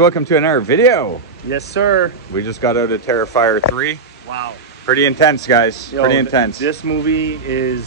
welcome to another video. Yes, sir. We just got out of Terrifier 3. Wow. Pretty intense, guys. Yo, pretty intense. This movie is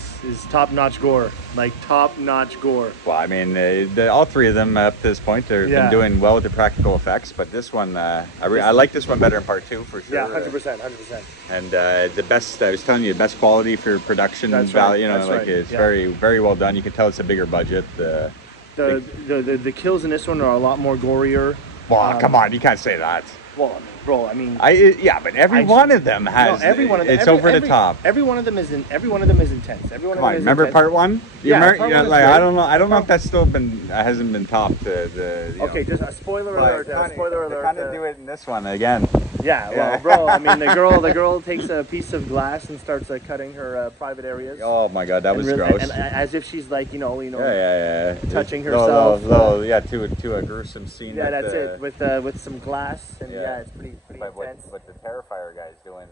top-notch gore. Like, top-notch gore. Well, I mean, all three of them up to this point, they've been doing well with the practical effects, but this one, I like this one better in part 2 for sure. Yeah, 100%, 100%. And the best, I was telling you, the best quality for production value. Right. You know, like it's very, very well done. You can tell it's a bigger budget. The kills in this one are a lot more gorier. Well, come on, you can't say that. Well, bro, I mean, but every one of them has. No, every one of them. It's over the top. Every one of them is intense. Every one of them is remember intense. part 1? Part one I don't know if that's still hasn't been topped. Okay, just a spoiler alert. Spoiler alert. They kind of do it in this one again. Yeah, well, bro, I mean, the girl takes a piece of glass and starts cutting her private areas. Oh my god, that was gross. And as if she's like, yeah, touching herself. To a gruesome scene. Yeah, that's it. With some glass, and it's pretty intense. What the Terrifier guy's doing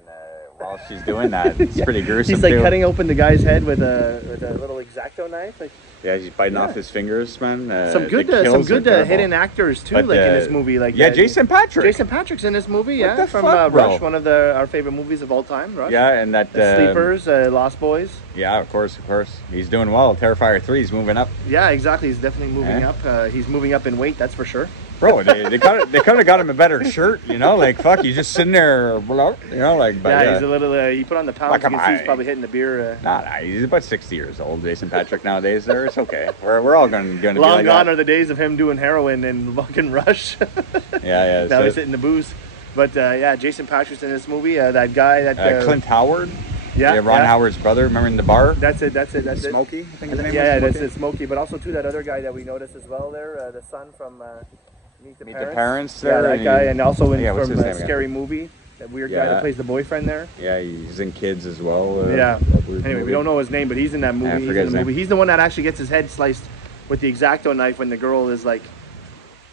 while she's doing that, it's pretty gruesome. He's like cutting open the guy's head with a little X-Acto knife. Like, yeah, he's biting off his fingers, man. Some good hidden actors too, in this movie. Like Jason Patrick. Jason Patrick's in this movie. What the from fuck, Rush, one of our favorite movies of all time. Rush. Yeah, and that Sleepers, Lost Boys. Yeah, of course. He's doing well. Terrifier 3, he's moving up. Yeah, exactly. He's definitely moving up. He's moving up in weight, that's for sure. Bro, they could have got him a better shirt, like, fuck, he's just sitting there, like, but yeah, he's a little, he put on the pounds, you can see he's probably hitting the beer. Nah, he's about 60 years old, Jason Patrick, nowadays, it's okay. We're all going to be long like gone that. are the days of him doing heroin and fucking Rush. Yeah. Now he's hitting the booze. But, Jason Patrick's in this movie, that guy, Clint Howard. Yeah, Ron Howard's brother, remember in the bar? That's it. Smokey, I think his name was. Yeah, that's it, Smokey. But also, too, that other guy that we noticed as well there, the son from Meet the Parents. There, that guy, and also from Scary Movie, that weird guy that plays the boyfriend there. Yeah, he's in Kids as well. Anyway, we don't know his name, but he's in that movie. He's the one that actually gets his head sliced with the X-Acto knife when the girl is like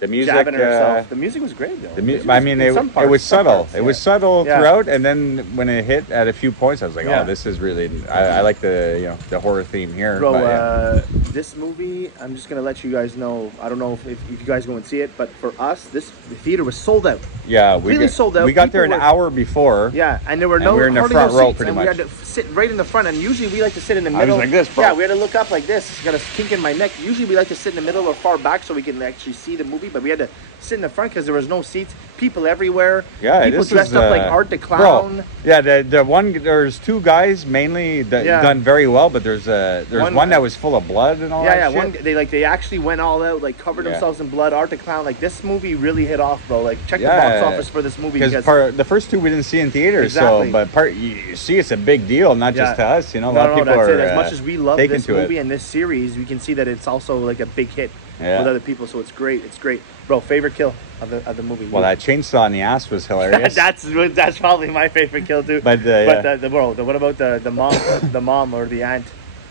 the music, jabbing herself. The music was great though. It was subtle. It was subtle throughout, and then when it hit at a few points, I was like, oh, this is really. I like the horror theme here. Bro, this movie, I'm just gonna let you guys know. I don't know if you guys go and see it, but for us, the theater was sold out. Yeah, sold out. We got there an hour before. Yeah, and there were no. We were in the front row pretty much. We had to sit right in the front, and usually we like to sit in the middle. I was like this, bro. Yeah, we had to look up like this. Got a kink in my neck. Usually we like to sit in the middle or far back so we can actually see the movie, but we had to sit in the front because there was no seats. People everywhere. Yeah, people dressed up like Art the Clown. Bro, yeah, there's two guys mainly done very well, but there's one that was full of blood and all that shit. They actually went all out, like covered themselves in blood. Art the Clown, like this movie really hit off, bro. Like check the box office for this movie because the first two we didn't see in theaters, you see it's a big deal, not just to us. A lot of people are. As much as we love this movie and this series, we can see that it's also like a big hit with other people. So it's great. It's great, bro. Favorite kill of the movie? Well, that chainsaw in the ass was hilarious. that's probably my favorite kill too. But what about the mom, the mom or the aunt,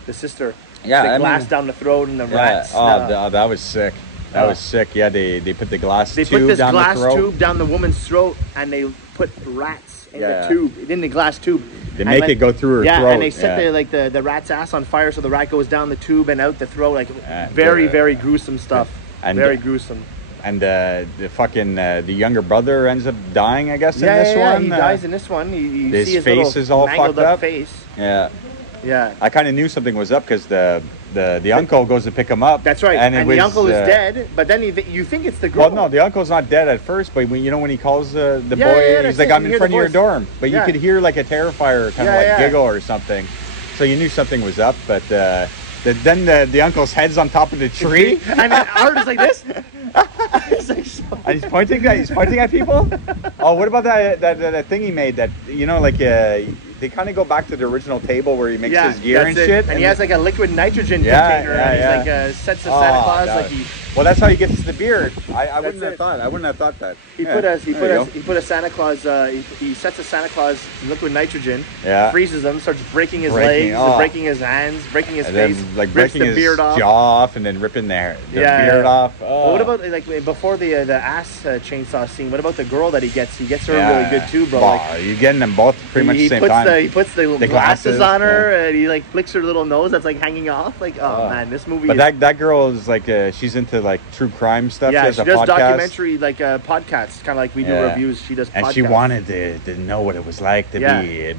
the sister? Yeah, the glass down the throat and the rats. That was sick. That was sick. Yeah, they put the glass tube down the throat. They put this glass tube down the woman's throat, and they put rats in the tube, in the glass tube. They make it go through her throat. Yeah, and they set the rat's ass on fire, so the rat goes down the tube and out the throat. Like very gruesome stuff. Very gruesome. And the younger brother ends up dying, I guess, in this one. He dies in this one. You his see his face is all fucked up. Face. Yeah. Yeah. I kind of knew something was up because the uncle goes to pick him up. That's right. And the uncle is dead, but then you think it's the girl. Well, no, the uncle's not dead at first, but when he calls the boy, he's like, I'm in front of your dorm. But you could hear like a Terrifier kind of giggle or something. So you knew something was up, but then the uncle's head's on top of the tree. And Art is like this. And he's pointing at people. Oh, what about that thing he made that they kind of go back to the original table where he makes his gear and shit. And he has like a liquid nitrogen container. And he's like sets the Santa Claus well, that's how he gets the beard. I wouldn't have thought that. He put a Santa Claus. He sets a Santa Claus liquid nitrogen. Yeah. Freezes him. Starts breaking his legs, breaking his hands, breaking his face, like rips breaking the beard his off. jaw off, and then ripping the beard off. Well, what about before before the ass chainsaw scene, what about the girl that he gets? He gets her really good too, bro. Like, you're getting them both pretty much the same time. He puts the glasses on her, and he like flicks her little nose that's like hanging off. Like, oh man, this movie. But that girl is like, she's into like true crime stuff. Yeah, she does podcast. Documentary like podcasts, kind of like we do reviews. She does podcasts. And she wanted to know what it was like to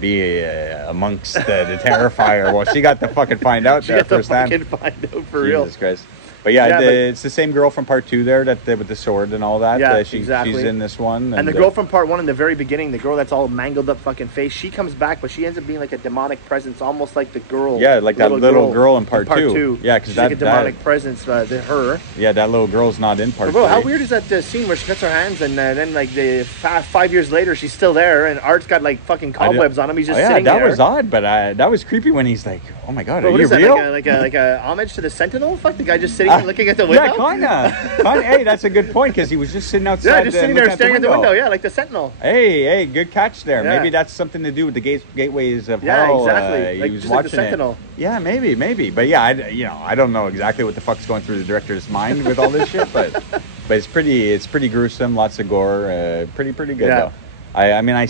be amongst the Terrifier. Well, she got to fucking find out there firsthand. She got to fucking find out for real. Jesus Christ. But it's the same girl from part 2 there with the sword and all that. Yeah, exactly. She's in this one. And the girl from part 1 in the very beginning, the girl that's all mangled up fucking face, she comes back, but she ends up being like a demonic presence, almost like the girl. Yeah, like that little girl in part 2. Yeah, because she's like a demonic presence. Her. Yeah, that little girl's not in part 2. How weird is that scene where she cuts her hands and then like 5 years later she's still there and Art's got like fucking cobwebs on him. He's just sitting there. That was odd, but that was creepy when he's like, "Oh my god, are you real?" Like a homage to the Sentinel? Fuck, the guy just sitting looking at the window. Yeah, kinda. Hey, that's a good point because he was just sitting outside. Yeah, just sitting there staring at the window. Yeah, like the Sentinel. Hey, good catch there. Yeah. Maybe that's something to do with the gateways of hell. Yeah, exactly. He was watching like the Sentinel. Yeah, maybe. But yeah, I don't know exactly what the fuck's going through the director's mind with all this shit, but it's pretty gruesome. Lots of gore. Pretty good though. I mean, I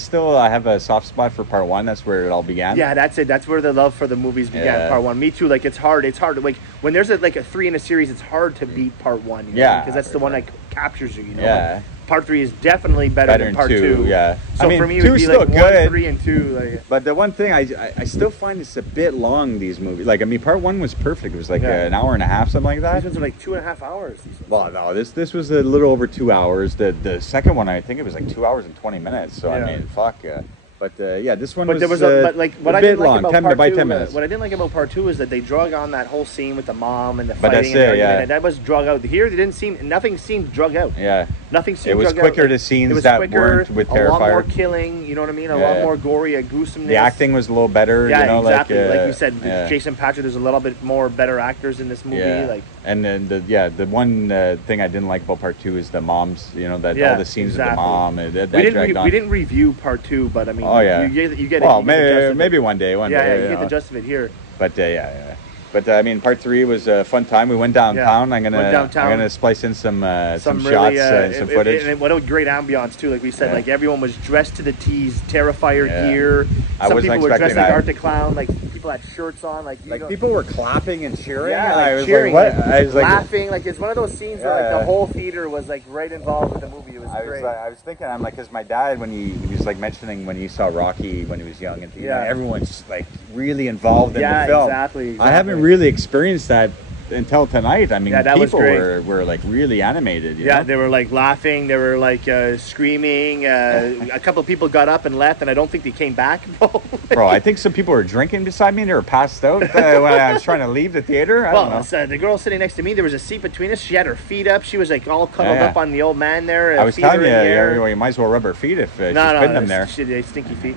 have a soft spot for part 1. That's where it all began. Yeah, that's it. That's where the love for the movies began. Part 1. Me too. Like, it's hard. Like when there's a 3 in a series, it's hard to beat part 1. Because that's the one that captures you. Yeah. Like, part 3 is definitely better than part 2. Yeah. So for me, it would be like 1, 3, and 2. But the one thing I still find it's a bit long. These movies. Like, I mean, part 1 was perfect. It was like an hour and a half, something like that. These ones are like 2.5 hours. Well, no, this was a little over 2 hours. The second one, I think it was like 2 hours and 20 minutes. So I mean, fuck. But this one was there was a bit long, 10 minutes. What I didn't like about part 2 is that they drug on that whole scene with the mom and the fighting and everything. And that was drug out. Here, nothing seemed drug out. Yeah. Nothing seemed drug out. It was quicker to scenes that weren't with Terrifier. A lot more killing, you know what I mean? A lot more gory, gruesomeness. The acting was a little better. Yeah, exactly. Like you said, Jason Patrick, there's a little bit more better actors in this movie. Yeah. And then the one thing I didn't like about part 2 is the moms. All the scenes of the mom. We didn't review part 2, but I mean, you get well, maybe one day. You get the gist of it here. But But I mean, part 3 was a fun time. We went downtown. I'm gonna splice in some really, shots and some footage. And what a great ambiance too. Like we said, like everyone was dressed to the T's, Terrifier gear. Some people were dressed like Art the Clown. Like people had shirts on. Like people were clapping and cheering. Yeah, like cheering. Like, what? I was laughing. Like it's one of those scenes where like the whole theater was like right involved with the movie. It was great. I was thinking, I'm like, because my dad, when he was like mentioning when he saw Rocky when he was young, and everyone's like really involved in the film. Exactly. I haven't really experienced that until tonight. I mean, people were like really animated. You know? They were like laughing. They were like screaming. A couple of people got up and left, and I don't think they came back. Bro, I think some people were drinking beside me. They were passed out when I was trying to leave the theater. I don't know. So the girl sitting next to me, there was a seat between us. She had her feet up. She was like all cuddled up on the old man there. I was telling you, you might as well rub her feet if she's putting them there. She had stinky feet.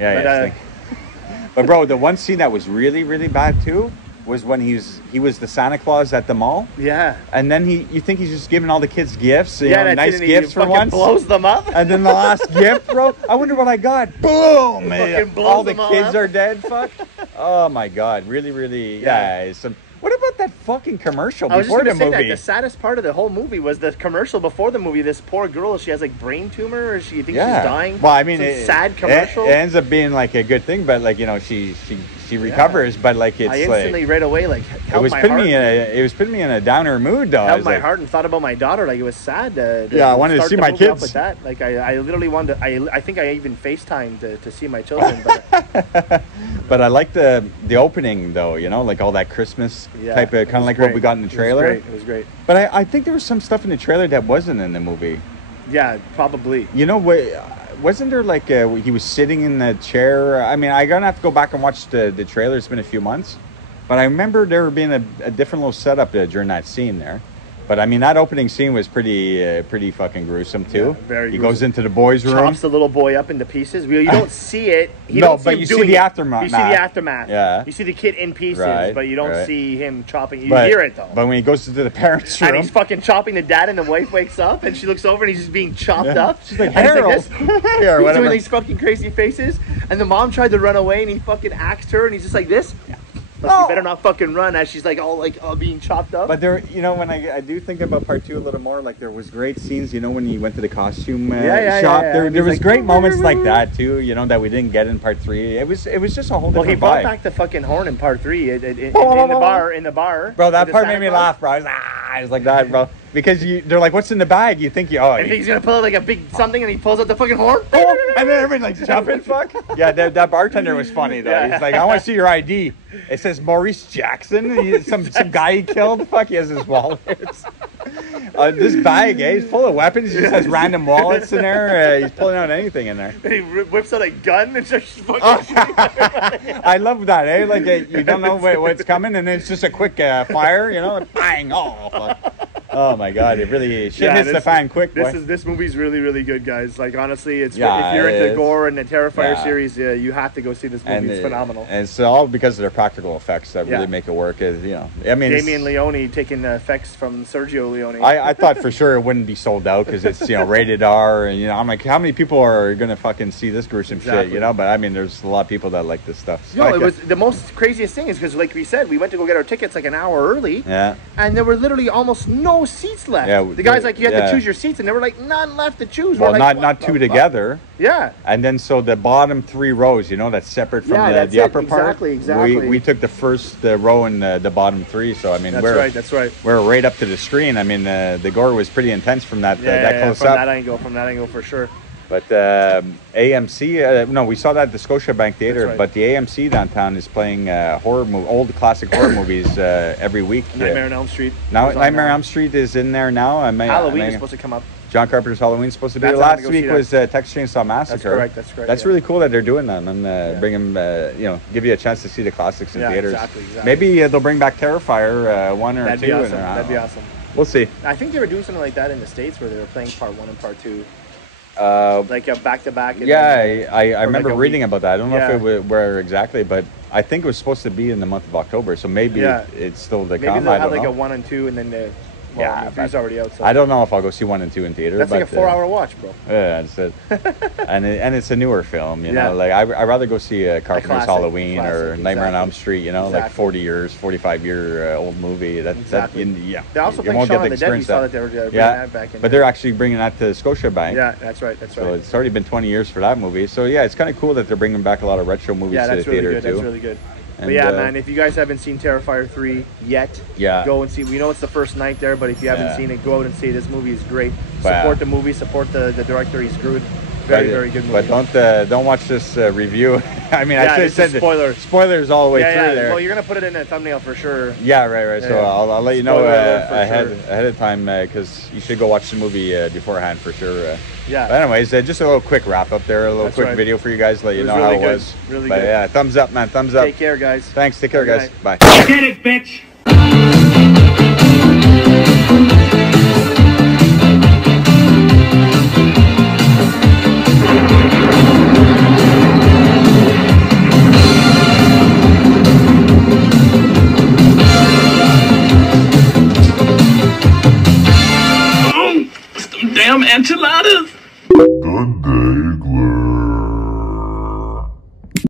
But bro, the one scene that was really, really bad too was when he was the Santa Claus at the mall. Yeah. And then you think he's just giving all the kids gifts, nice gifts for once. Blows them up. And then the last gift, bro, I wonder what I got. Boom! All the kids are dead. Fuck. Oh my God. Really, really. Yeah. What about that fucking commercial before the movie? The saddest part of the whole movie was the commercial before the movie. This poor girl, she has like brain tumor, or she thinks she's dying. Well, I mean, sad commercial. It ends up being like a good thing, but like she recovers, but like it's I instantly right away like it was putting me in a downer mood though. Held my heart and thought about my daughter. Like it was sad. I wanted to see my kids. With that, like I literally wanted. I think I even FaceTimed to see my children. But but I like the opening though. Like all that Christmas type of kind of like what we got in the trailer. It was great. But I think there was some stuff in the trailer that wasn't in the movie. Yeah, probably. Wasn't there like he was sitting in the chair? I mean, I'm gonna have to go back and watch the trailer. It's been a few months, but I remember there being a different little setup during that scene there. But I mean, that opening scene was pretty fucking gruesome too. Yeah, very gruesome. He goes into the boy's room, chops the little boy up into pieces. You don't see it. But you see the aftermath. You see the aftermath. Yeah. You see the kid in pieces, but you don't see him chopping. You hear it though. But when he goes into the parents' room, and he's fucking chopping the dad, and the wife wakes up, and she looks over, and he's just being chopped up. She's like, Harold. He's like doing these fucking crazy faces, and the mom tried to run away, and he fucking axed her, and he's just like this. Like, you better not fucking run as she's like all being chopped up. But there, you know, when I do think about part 2 a little more, like there was great scenes, you know, when he went to the costume shop. There was great moments like that too, you know, that we didn't get in part 3. It was just a whole different vibe. Well, he brought back the fucking horn in part 3 in the bar. Bro, that part made me laugh, bro. I was like that, bro. Because they're like, what's in the bag? You think and he's gonna pull out like a big something, and he pulls out the fucking horn. And then everyone like jumping, fuck. Yeah, that bartender was funny though. He's like, I want to see your ID. It says Maurice Jackson. Some guy he killed. Fuck, he has his wallet. This bag, he's full of weapons. He just has random wallets in there. He's pulling out anything in there. And he whips out a gun and just fucking I love that, eh? Like you don't know what's coming, and it's just a quick fire, you know, bang. Oh, fuck. Oh my god, it really hits the fan quick, boy. This movie's really, really good, guys. Like honestly, if you're into gore and the Terrifier series, you have to go see this movie. It's phenomenal. And it's all because of their practical effects that really make it work. You know, I mean, Damien Leone taking effects from Sergio Leone. I thought for sure it wouldn't be sold out because it's, you know, rated R, and you know, I'm like, how many people are gonna fucking see this gruesome shit, you know? But I mean, there's a lot of people that like this stuff. So it was the most craziest thing is because, like we said, we went to go get our tickets like an hour early. Yeah. And there were literally almost no seats left. Yeah. The guy's like, you had to choose your seats, and there were like none left to choose. Well, not two together. Yeah. And then so the bottom 3 rows, you know, that's separate from the upper part. Exactly. We took the first row in the bottom 3, so I mean, that's right. We're right up to the screen. I mean, the gore was pretty intense from that close from up. From that angle for sure. But AMC, no, we saw that at the Scotiabank Theater, but the AMC downtown is playing old classic horror movies every week. Nightmare on Elm Street. Now Nightmare on Elm Street is in there now. Halloween is supposed to come up. John Carpenter's Halloween is supposed to be. Last week was Texas Chainsaw Massacre. That's correct. That's really cool that they're doing that and bring them, you know, give you a chance to see the classics in theaters. Exactly. Maybe they'll bring back Terrifier 1 or 2. That'd be awesome. We'll see. I think they were doing something like that in the States where they were playing part 1 and part 2. Like a back-to-back. I remember reading about that. I don't know if it were exactly, but I think it was supposed to be in the month of October, so maybe it's still to come. Maybe they'll have like a 1 and 2, and then three's already out. So. I don't know if I'll go see 1 and 2 in theater. That's like a 4-hour watch, bro. Yeah, that's it. and it's a newer film, you know. Like I'd rather go see Carpenter's Halloween or Nightmare on Elm Street, you know, like 45-year old movie. They also playing Shaun of the Dead. We saw that they were bringing that back in. But they're actually bringing that to Scotiabank. Yeah, that's right. So it's already been 20 years for that movie. So yeah, it's kind of cool that they're bringing back a lot of retro movies to the theater too. That's really good. And, but yeah, man, if you guys haven't seen Terrifier 3 yet, go and see. We know it's the first night there, but if you haven't seen it, go out and see it. This movie is great. Support the movie, support the director. He's good. Very good movie. But don't watch this review. I mean, I should have said spoilers all the way through there. Well, you're gonna put it in a thumbnail for sure. Yeah, right. So I'll let you know ahead of time because you should go watch the movie beforehand for sure. But anyways, just a little quick wrap up there, a little quick video for you guys, let you know how it was. Really good. Yeah, thumbs up, man. Thumbs up. Take care, guys. Thanks. Take care, guys. Bye. Get it, bitch. Damn enchiladas! The Daigler.